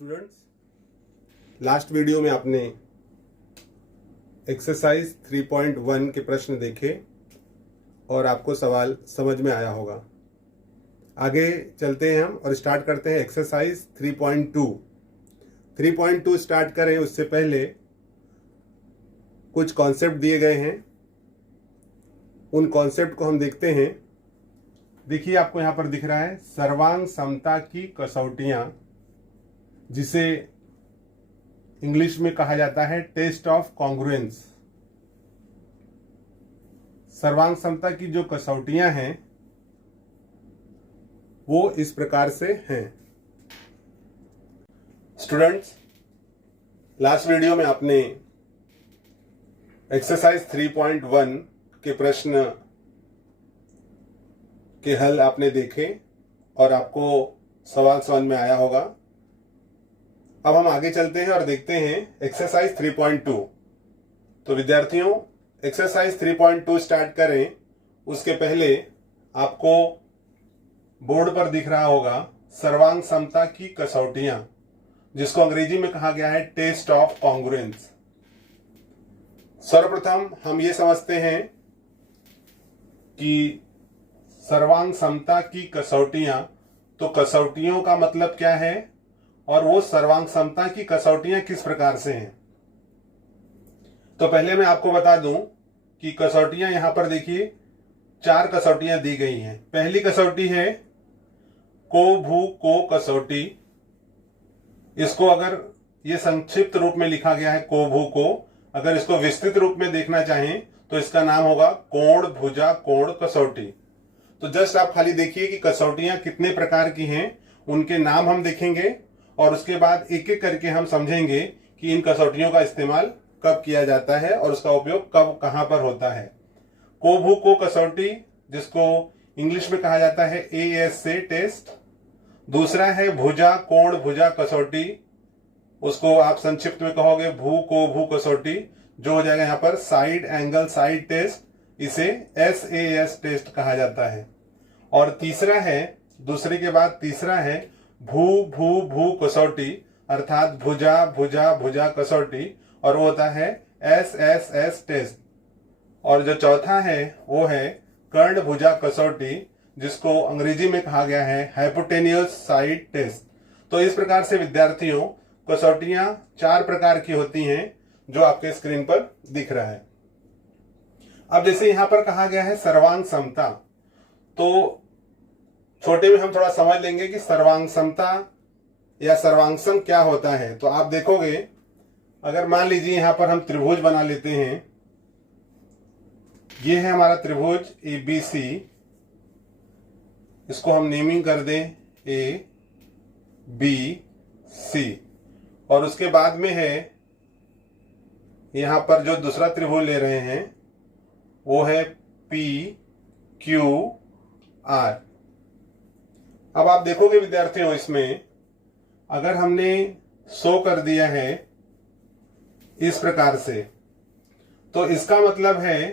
Students, last video में आपने exercise 3.1 के प्रश्न देखे और आपको सवाल समझ में आया होगा। आगे चलते हैं हम और स्टार्ट करते हैं एक्सरसाइज 3.2। 3.2 स्टार्ट करें उससे पहले कुछ कॉन्सेप्ट दिए गए हैं, उन कॉन्सेप्ट को हम देखते हैं। देखिए, आपको यहाँ पर दिख रहा है सर्वांग समता की कसौटियाँ, जिसे इंग्लिश में कहा जाता है टेस्ट ऑफ कॉन्ग्रुएंस। सर्वांग समता की जो कसौटियां हैं वो इस प्रकार से हैं। स्टूडेंट्स, लास्ट वीडियो में आपने एक्सरसाइज 3.1 के प्रश्न के हल आपने देखे और आपको सवाल समझ में आया होगा। अब हम आगे चलते हैं और देखते हैं एक्सरसाइज 3.2। तो विद्यार्थियों, एक्सरसाइज 3.2 स्टार्ट करें उसके पहले आपको बोर्ड पर दिख रहा होगा सर्वांग समता की कसौटियां, जिसको अंग्रेजी में कहा गया है टेस्ट ऑफ कॉन्ग्रुएंस। सर्वप्रथम हम ये समझते हैं कि सर्वांग समता की कसौटियां, तो कसौटियों का मतलब क्या है और वो सर्वांग समता की कसौटियां किस प्रकार से हैं। तो पहले मैं आपको बता दूं कि कसौटियां यहां पर देखिए 4 कसौटियां दी गई हैं। पहली कसौटी है को भू को कसौटी। इसको अगर ये संक्षिप्त रूप में लिखा गया है को भू को, अगर इसको विस्तृत रूप में देखना चाहें तो इसका नाम होगा कोण भुजा कोण कसौटी। तो जस्ट आप खाली देखिए कि कसौटियां कितने प्रकार की हैं, उनके नाम हम देखेंगे और उसके बाद एक एक करके हम समझेंगे कि इन कसौटियों का इस्तेमाल कब किया जाता है और उसका उपयोग कब कहां पर होता है। को भू को कसौटी, जिसको इंग्लिश में कहा जाता है ASA टेस्ट। दूसरा है भुजा कोण भुजा कसौटी, उसको आप संक्षिप्त में कहोगे भू को भू कसौटी, जो हो जाएगा यहां पर साइड एंगल साइड टेस्ट, इसे SAS टेस्ट कहा जाता है। और तीसरा है, दूसरे के बाद तीसरा है भू भू भू कसौटी, अर्थात भुजा भुजा भुजा कसौटी, और वो होता है SSS टेस्ट। और जो चौथा है वो है कर्ण भुजा कसौटी, जिसको अंग्रेजी में कहा गया है हाइपोटेन्यूस साइड टेस्ट। तो इस प्रकार से विद्यार्थियों कसौटियां 4 प्रकार की होती हैं, जो आपके स्क्रीन पर दिख रहा है। अब जैसे यहां पर कहा गया है सर्वांग समता, तो छोटे में हम थोड़ा समझ लेंगे कि सर्वांग समता या सर्वांग सम क्या होता है। तो आप देखोगे, अगर मान लीजिए यहां पर हम त्रिभुज बना लेते हैं, ये है हमारा त्रिभुज ABC, इसको हम नेमिंग कर दें ABC, और उसके बाद में है यहां पर जो दूसरा त्रिभुज ले रहे हैं वो है PQR। अब आप देखोगे विद्यार्थियों, इसमें अगर हमने शो कर दिया है इस प्रकार से, तो इसका मतलब है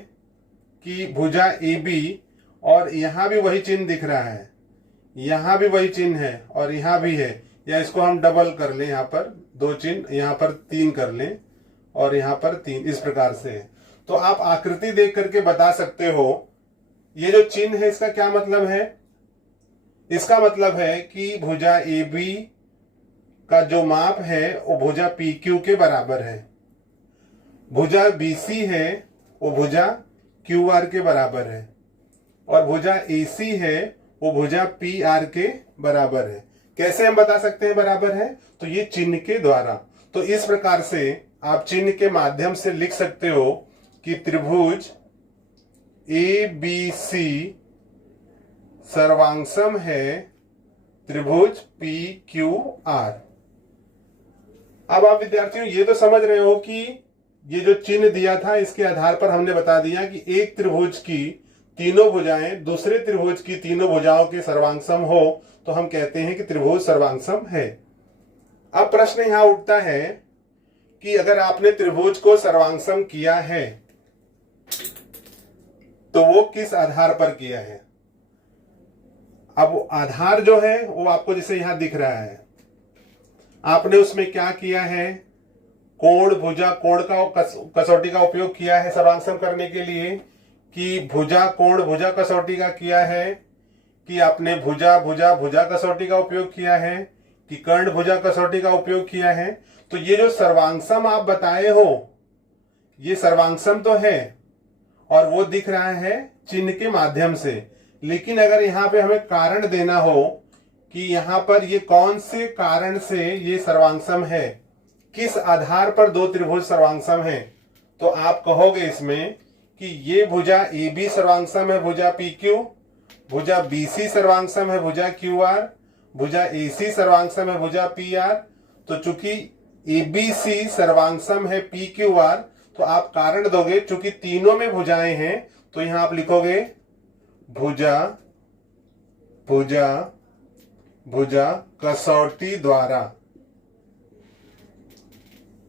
कि भुजा AB, और यहां भी वही चिन्ह दिख रहा है, यहां भी वही चिन्ह है और यहां भी है, या इसको हम डबल कर लें, यहां पर 2 चिन्ह, यहां पर 3 कर लें और यहां पर 3, इस प्रकार से है। तो आप आकृति देख करके बता सकते हो ये जो चिन्ह है इसका क्या मतलब है। इसका मतलब है कि भुजा AB का जो माप है वो भुजा PQ के बराबर है, भुजा BC है वो भुजा QR के बराबर है, और भुजा AC है वो भुजा PR के बराबर है। कैसे हम बता सकते हैं बराबर है, तो ये चिन्ह के द्वारा। तो इस प्रकार से आप चिन्ह के माध्यम से लिख सकते हो कि त्रिभुज ABC सर्वांगसम है त्रिभुज PQR। अब आप विद्यार्थियों ये तो समझ रहे हो कि ये जो चिन्ह दिया था इसके आधार पर हमने बता दिया कि एक त्रिभुज की तीनों भुजाएं दूसरे त्रिभुज की तीनों भुजाओं के सर्वांगसम हो तो हम कहते हैं कि त्रिभुज सर्वांगसम है। अब प्रश्न यहां उठता है कि अगर आपने त्रिभुज को सर्वांगसम किया है तो वो किस आधार पर किया है। अब आधार जो है वो आपको जैसे यहां दिख रहा है, आपने उसमें क्या किया है, कोण भुजा कोण का कसौटी का उपयोग किया है सर्वांग सम करने के लिए, कि भुजा कोण भुजा कसौटी का किया है, कि आपने भुजा भुजा भुजा कसौटी का उपयोग किया है, कि कर्ण भुजा कसौटी का उपयोग किया है। तो ये जो सर्वांगसम आप बताए हो, ये सर्वांगसम तो है और वो दिख रहा है चिन्ह के माध्यम से। लेकिन अगर यहाँ पे हमें कारण देना हो कि यहाँ पर ये कौन से कारण से ये सर्वांगसम है, किस आधार पर दो त्रिभुज सर्वांगसम है, तो आप कहोगे इसमें कि ये भुजा ए बी सर्वांगसम है भुजा पी क्यू, भुजा बी सी सर्वांगसम है भुजा क्यू आर, भुजा ए सी सर्वांगसम है भुजा पी आर। तो चूंकि ए बी सी सर्वांगसम है पी क्यू आर, तो आप कारण दोगे, चूंकि तीनों में भुजाएं हैं, तो यहां आप लिखोगे भुजा भुजा भुजा कसौटी द्वारा,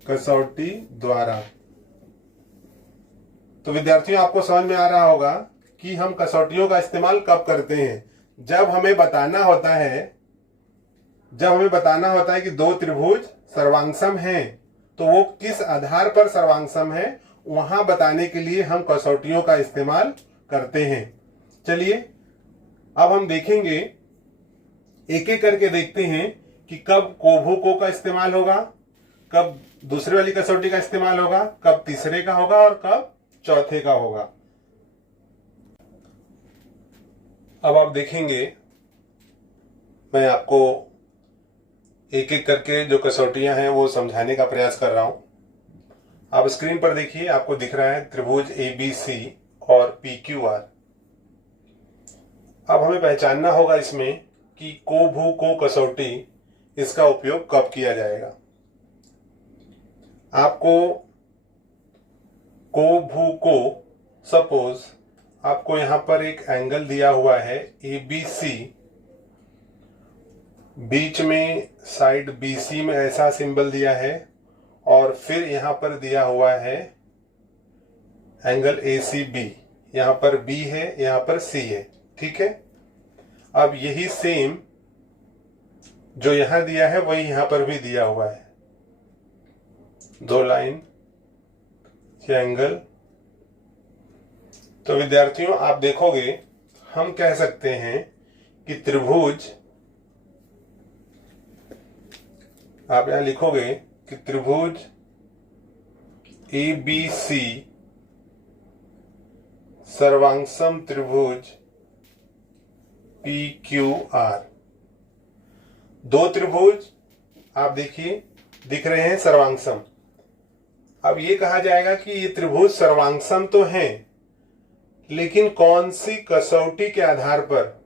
कसौटी द्वारा। तो विद्यार्थियों आपको समझ में आ रहा होगा कि हम कसौटियों का इस्तेमाल कब करते हैं, जब हमें बताना होता है कि दो त्रिभुज सर्वांगसम हैं, तो वो किस आधार पर सर्वांगसम है, वहां बताने के लिए हम कसौटियों का इस्तेमाल करते हैं। चलिए अब हम देखेंगे, एक एक करके देखते हैं कि कब कोभू को का इस्तेमाल होगा, कब दूसरे वाली कसौटी का इस्तेमाल होगा, कब तीसरे का होगा और कब चौथे का होगा। अब आप देखेंगे, मैं आपको एक एक करके जो कसौटियां हैं वो समझाने का प्रयास कर रहा हूं। आप स्क्रीन पर देखिए, आपको दिख रहा है त्रिभुज ए बी सी और पी क्यू आर। अब हमें पहचानना होगा इसमें कि को भू को कसौटी, इसका उपयोग कब किया जाएगा। आपको को भू को, सपोज आपको यहां पर एक एंगल दिया हुआ है ए बी सी, बीच में साइड BC में ऐसा सिंबल दिया है और फिर यहां पर दिया हुआ है एंगल ACB, यहां पर B है, यहां पर C है, ठीक है। अब यही सेम जो यहां दिया है वही यहां पर भी दिया हुआ है, दो लाइन ये एंगल। तो विद्यार्थियों आप देखोगे, हम कह सकते हैं कि त्रिभुज, आप यहां लिखोगे कि त्रिभुज ABC सर्वांगसम त्रिभुज PQR। दो त्रिभुज आप देखिए दिख रहे हैं सर्वांगसम। अब ये कहा जाएगा कि ये त्रिभुज सर्वांगसम तो हैं, लेकिन कौन सी कसौटी के आधार पर।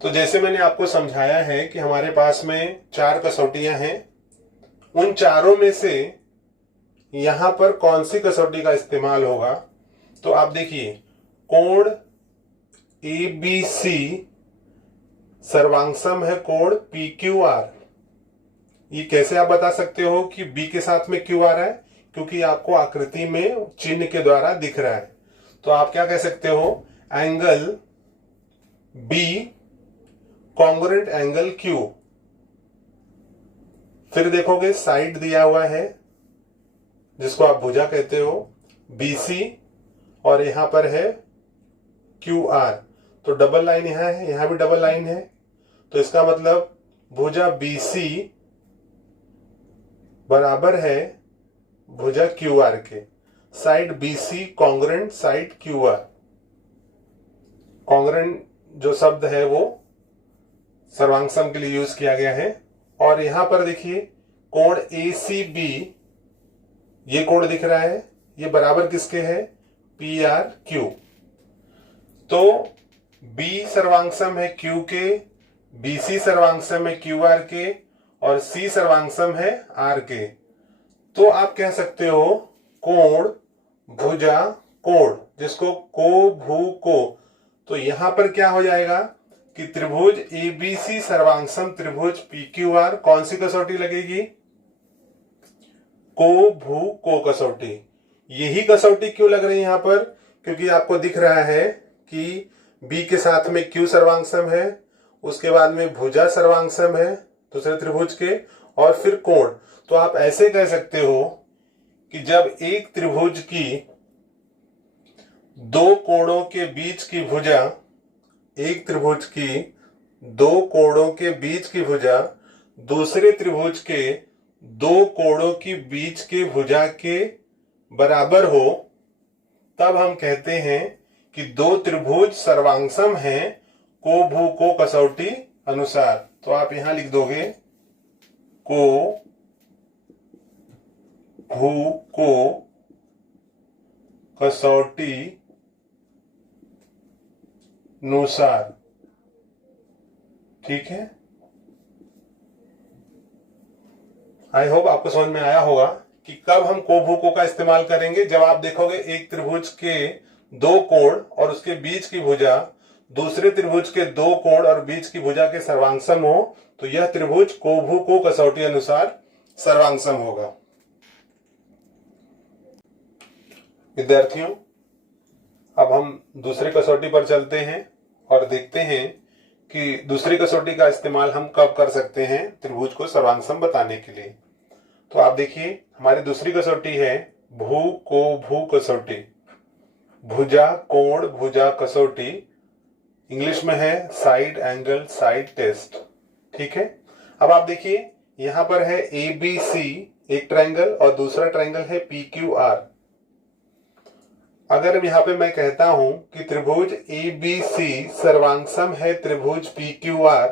तो जैसे मैंने आपको समझाया है कि हमारे पास में 4 कसौटियां हैं, उन चारों में से यहां पर कौन सी कसौटी का इस्तेमाल होगा। तो आप देखिए, कोण ABC सर्वांगसम है कोण PQR। ये कैसे आप बता सकते हो कि B के साथ में Q आ रहा है, क्योंकि आपको आकृति में चिन्ह के द्वारा दिख रहा है। तो आप क्या कह सकते हो, angle B congruent angle Q। फिर देखोगे साइड दिया हुआ है जिसको आप भुजा कहते हो BC, और यहां पर है QR। तो डबल लाइन यहां है, यहां भी डबल लाइन है, तो इसका मतलब भुजा BC बराबर है भुजा QR के। Side BC congruent side QR। Congruent जो शब्द है वो सर्वांगसम के लिए यूज किया गया है। और यहां पर देखिए कोण ACB, ये कोण दिख रहा है, ये बराबर किसके है, PRQ। तो B सर्वांगसम है Q के, BC सर्वांगसम है QR के, और C सर्वांगसम है R के। तो आप कह सकते हो कोण भुजा कोण, जिसको को भू को। तो यहां पर क्या हो जाएगा कि त्रिभुज ABC सर्वांगसम त्रिभुज PQR, कौन सी कसौटी लगेगी, को भू को कसौटी। यही कसौटी क्यों लग रही है यहां पर, क्योंकि आपको दिख रहा है कि B के साथ में Q सर्वांगसम है, उसके बाद में भुजा सर्वांगसम है दूसरे त्रिभुज के, और फिर कोण। तो आप ऐसे कह सकते हो कि जब एक त्रिभुज की दो कोणों के बीच की भुजा, एक त्रिभुज की दो कोणों के बीच की भुजा दूसरे त्रिभुज के दो कोणों के बीच की भुजा के बराबर हो, तब हम कहते हैं कि दो त्रिभुज सर्वांगसम हैं को भू को कसौटी अनुसार। तो आप यहां लिख दोगे को भू को कसौटी अनुसार। ठीक है, आई होप आपको समझ में आया होगा कि कब हम को भू को का इस्तेमाल करेंगे। जब आप देखोगे एक त्रिभुज के दो कोण और उसके बीच की भुजा दूसरे त्रिभुज के दो कोण और बीच की भुजा के सर्वांगसम हो, तो यह त्रिभुज को भू को कसौटी अनुसार सर्वांगसम होगा। विद्यार्थियों, अब हम दूसरी कसौटी पर चलते हैं और देखते हैं कि दूसरी कसौटी का इस्तेमाल हम कब कर सकते हैं त्रिभुज को सर्वांगसम बताने के लिए। तो आप देखिए, हमारी दूसरी कसौटी है भू को भू कसौटी, भुजा कोण भुजा कसौटी, इंग्लिश में है साइड एंगल साइड टेस्ट। ठीक है, अब आप देखिए यहां पर है ABC एक ट्रायंगल और दूसरा ट्रायंगल है PQR। अगर यहां पे मैं कहता हूं कि त्रिभुज ABC सर्वांगसम है त्रिभुज PQR,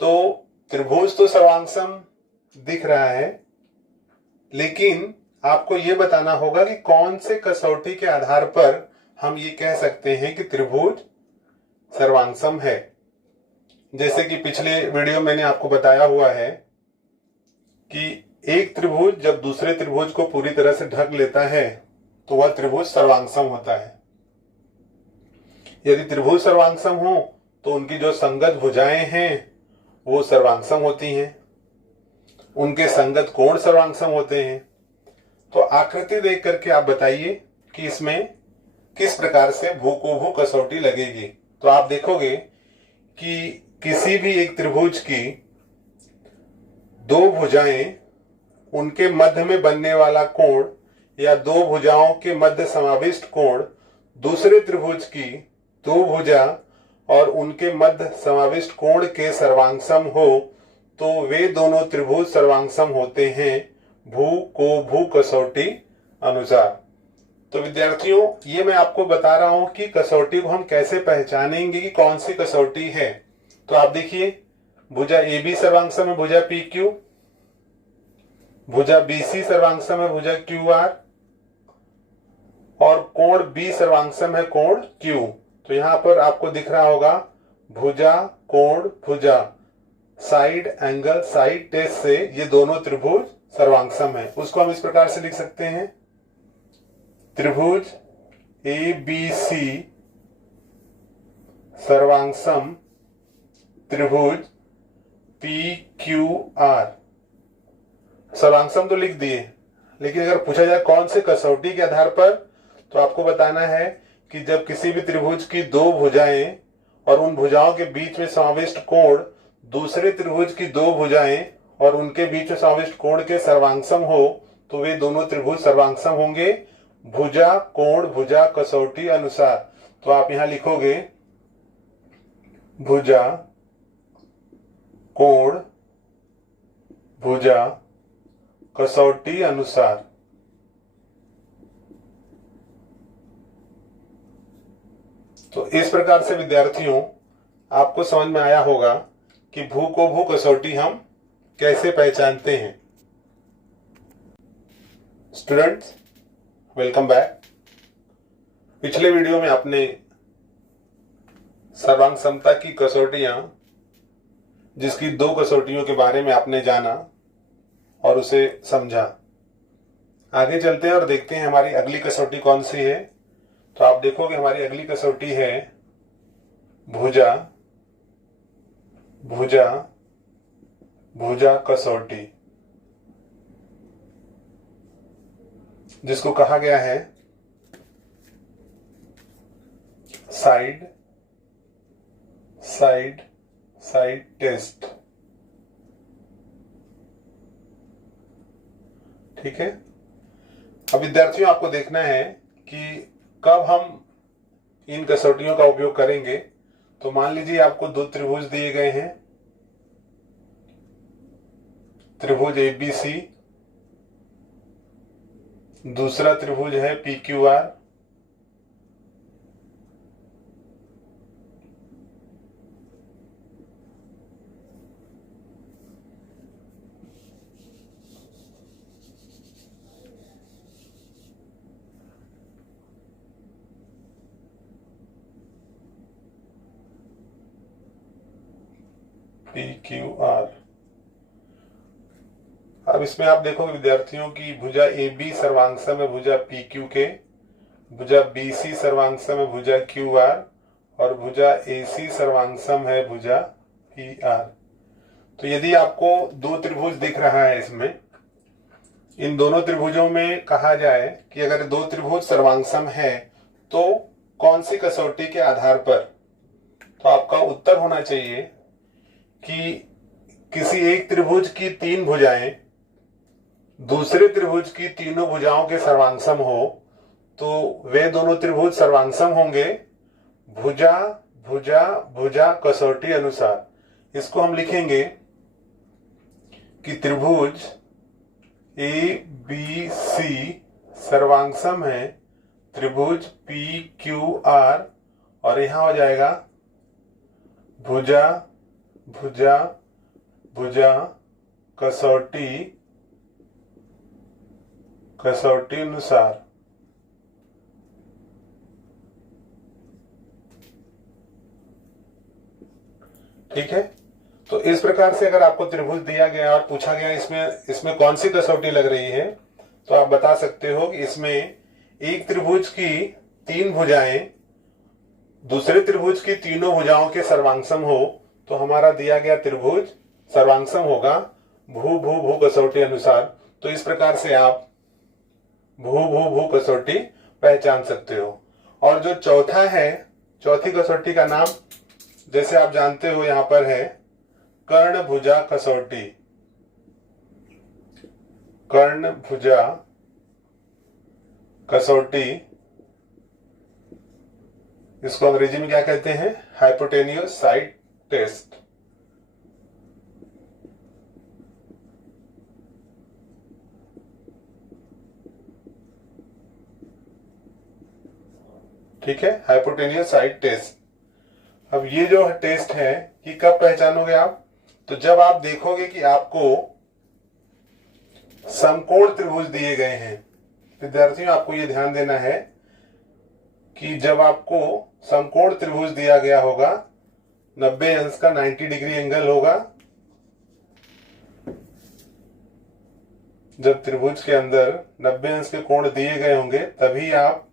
तो त्रिभुज तो सर्वांगसम दिख रहा है, लेकिन आपको यह बताना होगा कि कौन से कसौटी के आधार पर हम ये कह सकते हैं कि त्रिभुज सर्वांगसम है। जैसे कि पिछले वीडियो मैंने आपको बताया हुआ है कि एक त्रिभुज जब दूसरे त्रिभुज को पूरी तरह से ढक लेता है तो वह त्रिभुज सर्वांगसम होता है। यदि त्रिभुज सर्वांगसम हो तो उनकी जो संगत भुजाएं हैं वो सर्वांगसम होती हैं, उनके संगत कोण सर्वांगसम होते हैं। तो आकृति देख करके आप बताइए कि इसमें किस प्रकार से भू को भू कसौटी लगेगी। तो आप देखोगे कि किसी भी एक त्रिभुज की दो भुजाएं, उनके मध्य में बनने वाला कोण या दो भुजाओं के मध्य समाविष्ट कोण दूसरे त्रिभुज की दो भुजा और उनके मध्य समाविष्ट कोण के सर्वांगसम हो, तो वे दोनों त्रिभुज सर्वांगसम होते हैं भू को भू कसौटी अनुसार। तो विद्यार्थियों, ये मैं आपको बता रहा हूं कि कसौटी को हम कैसे पहचानेंगे कि कौन सी कसौटी है। तो आप देखिए, भुजा AB सर्वांगसम है भुजा PQ, भुजा BC सर्वांगसम है भुजा QR और कोण B सर्वांगसम है कोण Q। तो यहां पर आपको दिख रहा होगा भुजा कोण भुजा, साइड एंगल साइड टेस्ट से ये दोनों त्रिभुज सर्वांगसम है। उसको हम इस प्रकार से लिख सकते हैं, त्रिभुज ABC सर्वांगसम त्रिभुज PQR। सर्वांगसम तो लिख दिए, लेकिन अगर पूछा जाए कौन से कसौटी के आधार पर, तो आपको बताना है कि जब किसी भी त्रिभुज की दो भुजाएं और उन भुजाओं के बीच में समाविष्ट कोण दूसरे त्रिभुज की दो भुजाएं और उनके बीच में समाविष्ट कोण के सर्वांगसम हो, तो वे दोनों त्रिभुज सर्वांगसम होंगे भुजा कोण भुजा कसौटी अनुसार। तो आप यहां लिखोगे भुजा कोण भुजा कसौटी अनुसार। तो इस प्रकार से विद्यार्थियों, आपको समझ में आया होगा कि भू को भू कसौटी हम कैसे पहचानते हैं। Students, welcome back. पिछले वीडियो में आपने सर्वांग समता की कसौटियां, जिसकी दो कसौटियों के बारे में आपने जाना और उसे समझा। आगे चलते हैं और देखते हैं हमारी अगली कसौटी कौन सी है। तो आप देखोगे हमारी अगली कसौटी है भुजा भुजा भुजा कसौटी, जिसको कहा गया है साइड साइड साइड टेस्ट। ठीक है। अब विद्यार्थियों आपको देखना है कि कब हम इन कसौटियों का उपयोग करेंगे। तो मान लीजिए आपको दो त्रिभुज दिए गए हैं, त्रिभुज एबीसी, दूसरा त्रिभुज है PQR, PQR। अब इसमें आप देखोगे विद्यार्थियों की भुजा AB सर्वांगसम है भुजा PQ के, भुजा BC सर्वांगसम है भुजा QR, और भुजा AC सर्वांगसम है भुजा PR। तो यदि आपको दो त्रिभुज दिख रहा है इसमें, इन दोनों त्रिभुजों में कहा जाए कि अगर दो त्रिभुज सर्वांगसम है तो कौन सी कसौटी के आधार पर, तो आपका उत्तर होना चाहिए कि किसी एक त्रिभुज की तीन भुजाएं दूसरे त्रिभुज की तीनों भुजाओं के सर्वांगसम हो तो वे दोनों त्रिभुज सर्वांगसम होंगे भुजा भुजा भुजा कसौटी अनुसार। इसको हम लिखेंगे कि त्रिभुज ABC सर्वांगसम है त्रिभुज PQR, और यहां हो जाएगा भुजा भुजा भुजा कसौटी कसौटी अनुसार। ठीक है। तो इस प्रकार से अगर आपको त्रिभुज दिया गया और पूछा गया इसमें कौन सी कसौटी लग रही है, तो आप बता सकते हो कि इसमें एक त्रिभुज की तीन भुजाएं दूसरे त्रिभुज की तीनों भुजाओं के सर्वांगसम हो तो हमारा दिया गया त्रिभुज सर्वांगसम होगा भू भू भू कसौटी अनुसार। तो इस प्रकार से आप भू भू भू कसौटी पहचान सकते हो। और जो चौथा है, चौथी कसौटी का नाम जैसे आप जानते हो यहां पर है कर्ण भुजा कसौटी। कर्ण भुजा कसौटी, इसको अंग्रेजी में क्या कहते हैं, हाइपोटेन्यूज साइड टेस्ट। ठीक है, हाइपोटेन्यूज साइड टेस्ट। अब ये जो टेस्ट है कि कब पहचानोगे आप, तो जब आप देखोगे कि आपको समकोण त्रिभुज दिए गए हैं। विद्यार्थियों आपको ये ध्यान देना है कि जब आपको समकोण त्रिभुज दिया गया होगा 90 अंश का 90 डिग्री एंगल होगा, जब त्रिभुज के अंदर 90 अंश के कोण दिए गए होंगे तभी आप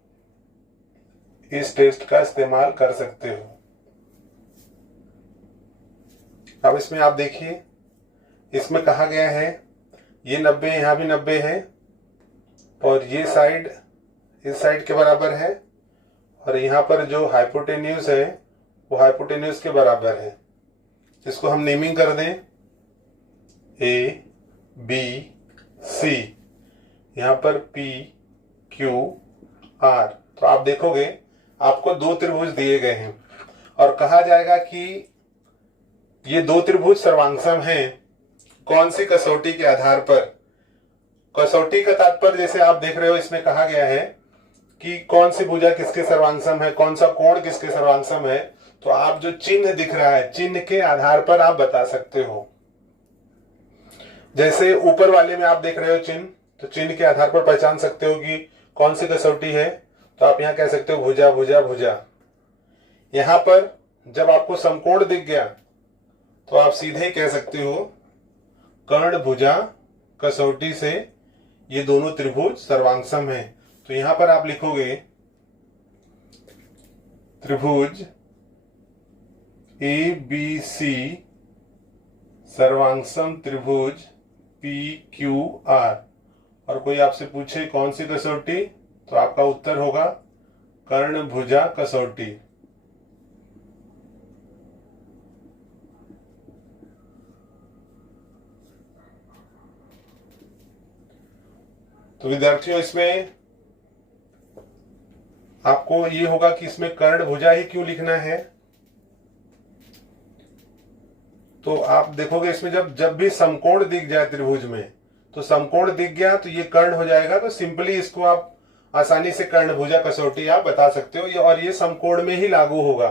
इस टेस्ट का इस्तेमाल कर सकते हो। अब इसमें आप देखिए, इसमें कहा गया है ये 90 यहां भी 90 है और ये साइड इस साइड के बराबर है, और यहां पर जो हाइपोटेन्यूज है वो हाइपोटेन्यूज के बराबर है। इसको हम नेमिंग कर दें ABC, यहां पर PQR। तो आप देखोगे आपको दो त्रिभुज दिए गए हैं और कहा जाएगा कि ये दो त्रिभुज सर्वांगसम हैं कौन सी कसौटी के आधार पर। कसौटी का तात्पर्य जैसे आप देख रहे हो इसमें कहा गया है कि कौन सी भुजा किसके सर्वांगसम है, कौन सा कोण किसके सर्वांगसम है। तो आप जो चिन्ह दिख रहा है चिन्ह के आधार पर आप बता सकते हो। जैसे ऊपर वाले में आप देख रहे हो चिन्ह, तो चिन्ह के आधार पर पहचान सकते हो कि कौन सी कसौटी है। तो आप यहां कह सकते हो भुजा भुजा भुजा। यहां पर जब आपको समकोण दिख गया तो आप सीधे कह सकते हो कर्ण भुजा कसौटी से ये दोनों त्रिभुज सर्वांगसम है। तो यहां पर आप लिखोगे त्रिभुज ABC सर्वांगसम त्रिभुज PQR, और कोई आपसे पूछे कौन सी कसौटी, तो आपका उत्तर होगा कर्ण भुजा कसौटी। तो विद्यार्थियों इसमें आपको ये होगा कि इसमें कर्ण भुजा ही क्यों लिखना है। तो आप देखोगे इसमें जब भी समकोण दिख जाए त्रिभुज में, तो समकोण दिख गया तो ये कर्ण हो जाएगा। तो सिंपली इसको आप आसानी से कर्ण भुजा कसौटी आप बता सकते हो, और ये समकोण में ही लागू होगा,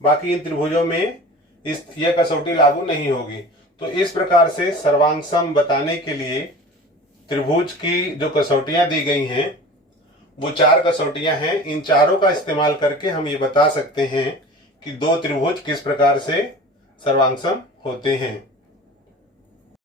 बाकी इन त्रिभुजों में ये कसौटी लागू नहीं होगी। तो इस प्रकार से सर्वांग सम बताने के लिए त्रिभुज की जो कसौटियां दी गई हैं वो 4 कसौटियां हैं। इन चारों का इस्तेमाल करके हम ये बता सकते हैं कि 2 त्रिभुज किस प्रकार से सर्वांग सम होते हैं।